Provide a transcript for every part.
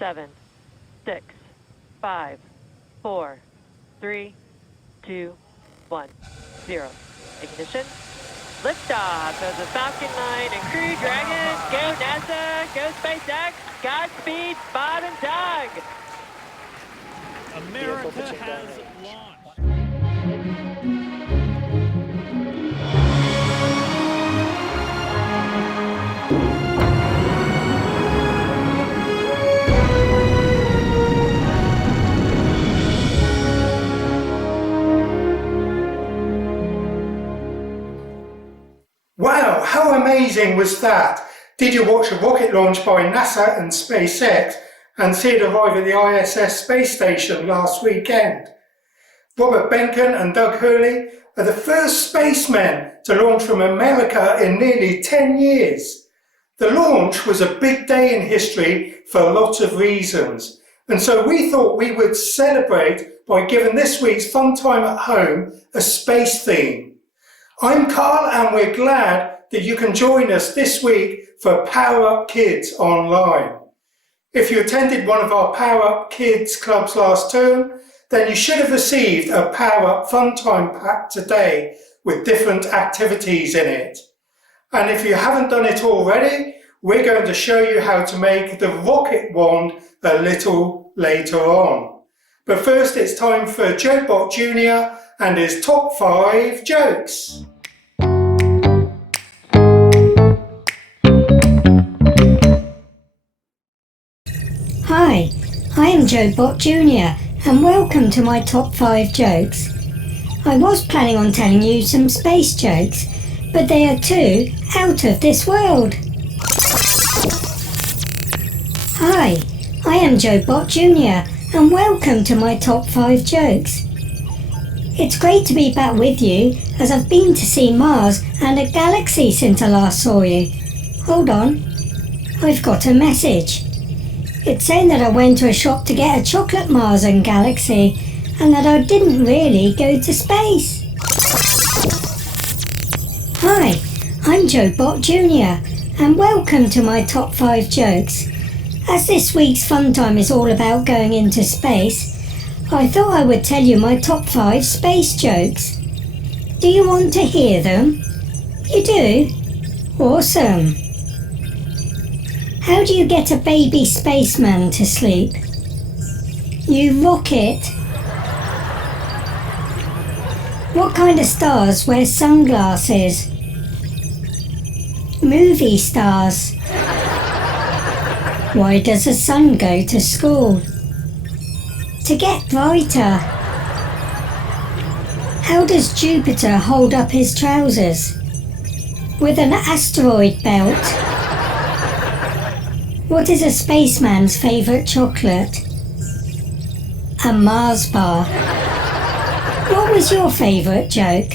7, 6, 5, 4, 3, 2, 1, 0. Ignition. Liftoff of the Falcon 9 and Crew Dragon. Go NASA, go SpaceX, Godspeed, Bob and Doug. America has launched. Wow, how amazing was that? Did you watch a rocket launch by NASA and SpaceX and see it arrive at the ISS space station last weekend? Robert Behnken and Doug Hurley are the first spacemen to launch from America in nearly 10 years. The launch was a big day in history for lots of reasons, and so we thought we would celebrate by giving this week's Fun Time at Home a space theme. I'm Karl and we're glad that you can join us this week for Power Up Kids Online. If you attended one of our Power Up Kids clubs last term, then you should have received a Power Up Fun Time pack today with different activities in it. And if you haven't done it already, we're going to show you how to make the rocket wand a little later on. But first it's time for Joe Bot Jr. and his top 5 jokes. Hi, I am Joe Bot Jr. and welcome to my top 5 jokes. I was planning on telling you some space jokes, but they are too out of this world. Hi, I am Joe Bot Jr. and welcome to my top 5 jokes. It's great to be back with you as I've been to see Mars and a galaxy since I last saw you. Hold on, I've got a message. It's saying that I went to a shop to get a chocolate Mars and galaxy and that I didn't really go to space. Hi, I'm Joe Bot Jr. and welcome to my top 5 jokes. As this week's fun time is all about going into space, I thought I would tell you my top 5 space jokes. Do you want to hear them? You do? Awesome. How do you get a baby spaceman to sleep? You rock it. What kind of stars wear sunglasses? Movie stars. Why does the sun go to school? To get brighter. How does Jupiter hold up his trousers? With an asteroid belt. What is a spaceman's favourite chocolate? A Mars bar. What was your favourite joke?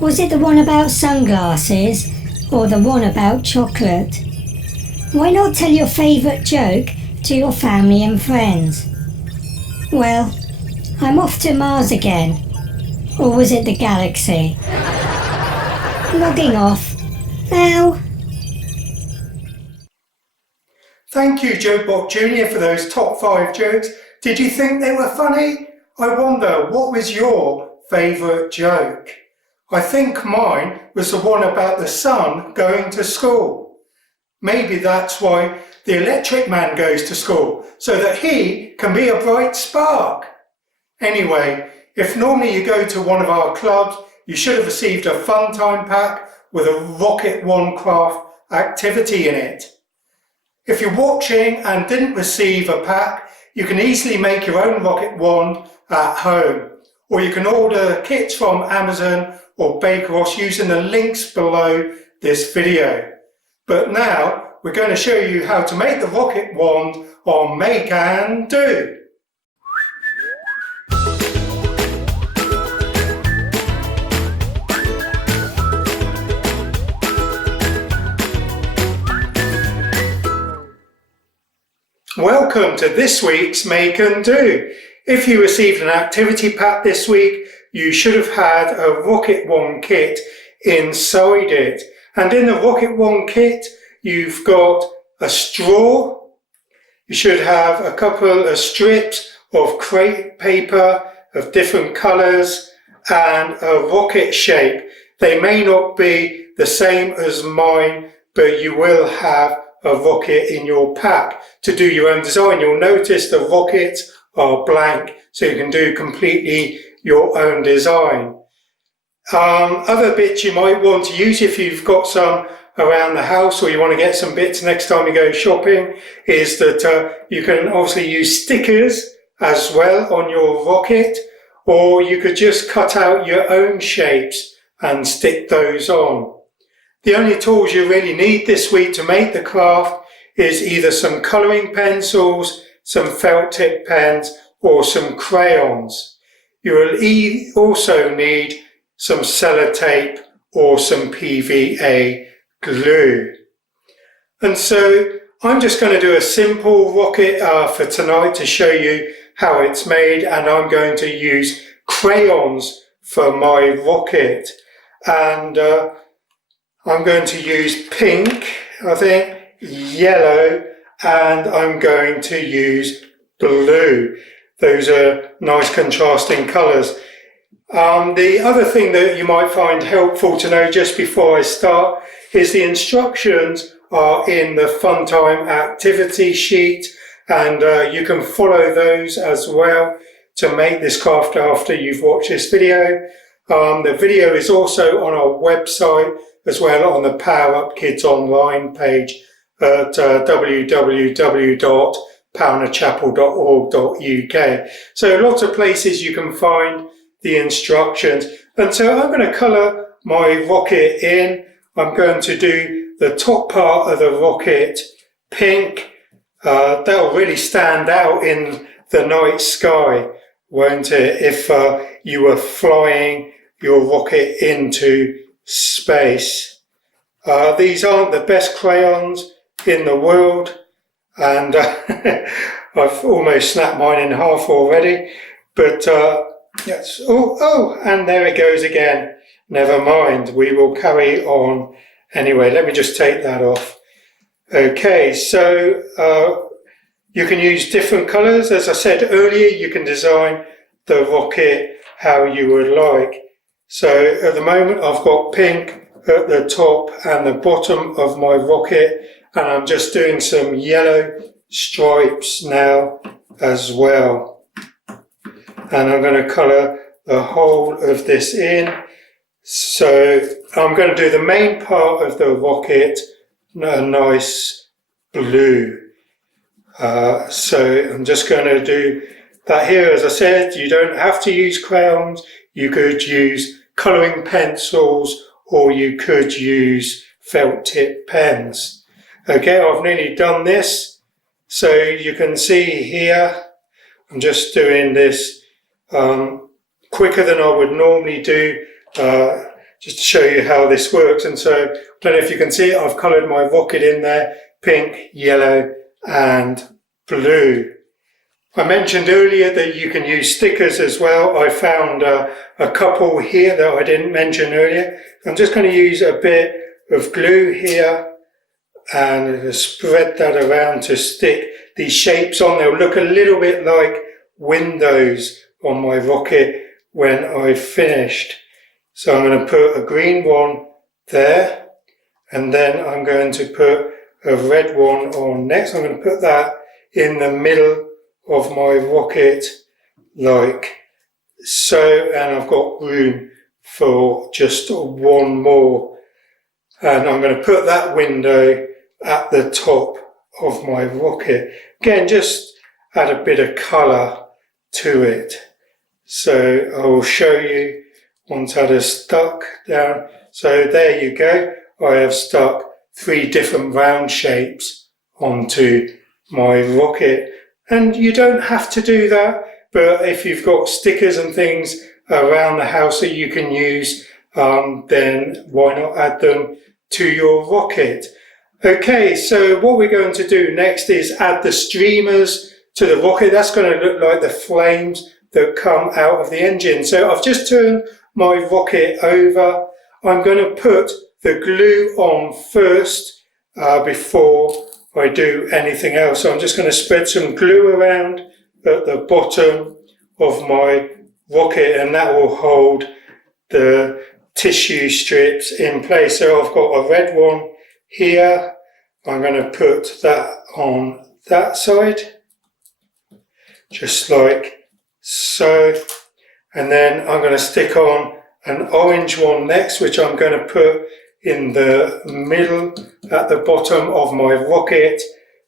Was it the one about sunglasses or the one about chocolate? Why not tell your favourite joke to your family and friends? Well, I'm off to Mars again. Or was it the galaxy? Logging off. Now. Thank you, Joe Bot Jr. for those top 5 jokes. Did you think they were funny? I wonder, what was your favourite joke? I think mine was the one about the sun going to school. Maybe that's why the electric man goes to school, so that he can be a bright spark. Anyway, if normally you go to one of our clubs, you should have received a fun time pack with a rocket wand craft activity in it. If you're watching and didn't receive a pack, you can easily make your own rocket wand at home, or you can order kits from Amazon or Baker Ross using the links below this video. But now we're going to show you how to make the rocket wand on Make and Do. Welcome to this week's Make and Do. If you received an activity pack this week, you should have had a rocket wand kit inside it. And in the rocket wand kit, you've got a straw, you should have a couple of strips of crepe paper of different colours and a rocket shape. They may not be the same as mine, but you will have a rocket in your pack to do your own design. You'll notice the rockets are blank, so you can do completely your own design. Other bits you might want to use if you've got some around the house, or you want to get some bits next time you go shopping, is that you can obviously use stickers as well on your rocket, or you could just cut out your own shapes and stick those on. The only tools you really need this week to make the craft is either some colouring pencils, some felt tip pens, or some crayons. You will also need some sellotape or some PVA glue. And so I'm just going to do a simple rocket for tonight to show you how it's made, and I'm going to use crayons for my rocket. And I'm going to use pink, I think, yellow, and I'm going to use blue. Those are nice contrasting colours. The other thing that you might find helpful to know just before I start is the instructions are in the Fun Time activity sheet, and you can follow those as well to make this craft after you've watched this video. The video is also on our website as well, on the Power Up Kids Online page at www.pownachapel.org.uk. So lots of places you can find the instructions. And so I'm going to colour my rocket in. I'm going to do the top part of the rocket pink. That'll really stand out in the night sky, won't it, if you were flying your rocket into space. These aren't the best crayons in the world, and I've almost snapped mine in half already, but yes. Oh, and there it goes again. Never mind, we will carry on anyway. Let me just take that off. Okay, so you can use different colours. As I said earlier, you can design the rocket how you would like. So at the moment I've got pink at the top and the bottom of my rocket, and I'm just doing some yellow stripes now as well. And I'm going to colour the whole of this in. So I'm going to do the main part of the rocket a nice blue. So I'm just going to do that here. As I said, you don't have to use crayons. You could use colouring pencils, or you could use felt tip pens. Okay, I've nearly done this. So you can see here, I'm just doing this quicker than I would normally do, just to show you how this works. And so, I don't know if you can see it, I've coloured my rocket in there, pink, yellow and blue. I mentioned earlier that you can use stickers as well. I found a couple here that I didn't mention earlier. I'm just going to use a bit of glue here and spread that around to stick these shapes on. They'll look a little bit like windows on my rocket when I've finished. So I'm going to put a green one there, and then I'm going to put a red one on next. I'm going to put that in the middle of my rocket like so, and I've got room for just one more, and I'm going to put that window at the top of my rocket. Again, just add a bit of colour to it. So I will show you once that is stuck down. So there you go, I have stuck 3 different round shapes onto my rocket. And you don't have to do that, but if you've got stickers and things around the house that you can use, then why not add them to your rocket? Okay, so what we're going to do next is add the streamers to the rocket. That's going to look like the flames that come out of the engine. So I've just turned my rocket over. I'm going to put the glue on first before I do anything else. So I'm just going to spread some glue around at the bottom of my rocket, and that will hold the tissue strips in place. So I've got a red one here. I'm going to put that on that side, just like so. And then I'm going to stick on an orange one next, which I'm going to put in the middle at the bottom of my rocket.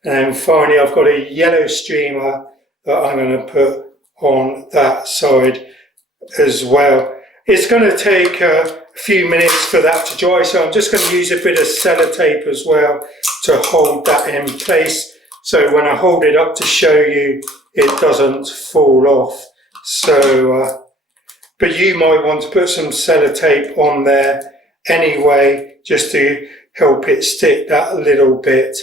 And then finally I've got a yellow streamer that I'm going to put on that side as well. It's going to take a few minutes for that to dry, so I'm just going to use a bit of sellotape as well to hold that in place, so when I hold it up to show you, it doesn't fall off. So but you might want to put some sellotape on there anyway, just to help it stick that a little bit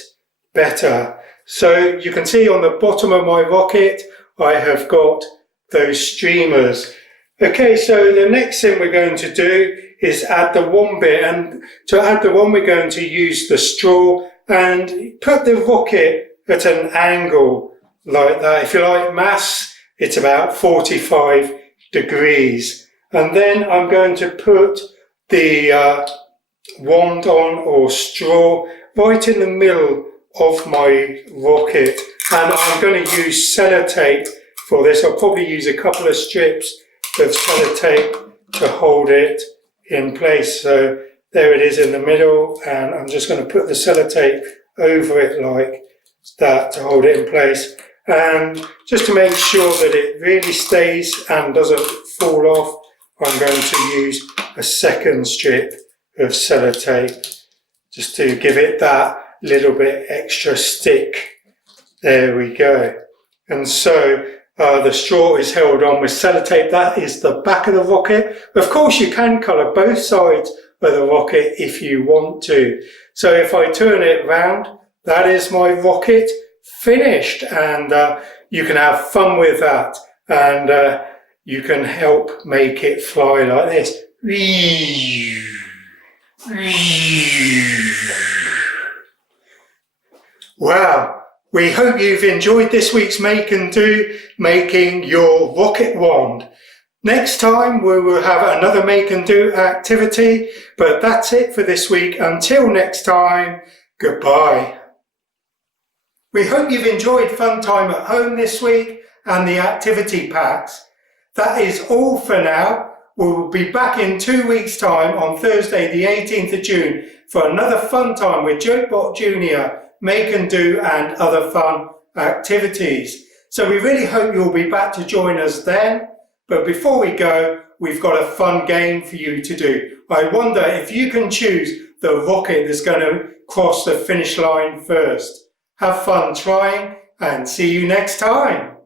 better. So you can see on the bottom of my rocket I have got those streamers. Okay, so the next thing we're going to do is add the one bit, and to add the one we're going to use the straw and put the rocket at an angle like that. If you like maths, it's about 45 degrees. And then I'm going to put the wand on, or straw, right in the middle of my rocket, and I'm going to use sellotape for this. I'll probably use a couple of strips of sellotape to hold it in place. So there it is in the middle, and I'm just going to put the sellotape over it like that to hold it in place, and just to make sure that it really stays and doesn't fall off, I'm going to use a second strip of sellotape just to give it that little bit extra stick. There we go. And so the straw is held on with sellotape. That is the back of the rocket. Of course, you can colour both sides of the rocket if you want to. So if I turn it round, that is my rocket finished, and you can have fun with that, and you can help make it fly like this. Wow, we hope you've enjoyed this week's Make and Do, making your rocket wand. Next time we will have another Make and Do activity, but that's it for this week. Until next time, goodbye. We hope you've enjoyed Fun Time at Home this week and the activity packs. That is all for now. We will be back in 2 weeks' time on Thursday the 18th of June for another Fun Time with Jokebot Jr., Make and Do and other fun activities. So we really hope you'll be back to join us then. But before we go, we've got a fun game for you to do. I wonder if you can choose the rocket that's going to cross the finish line first. Have fun trying, and see you next time.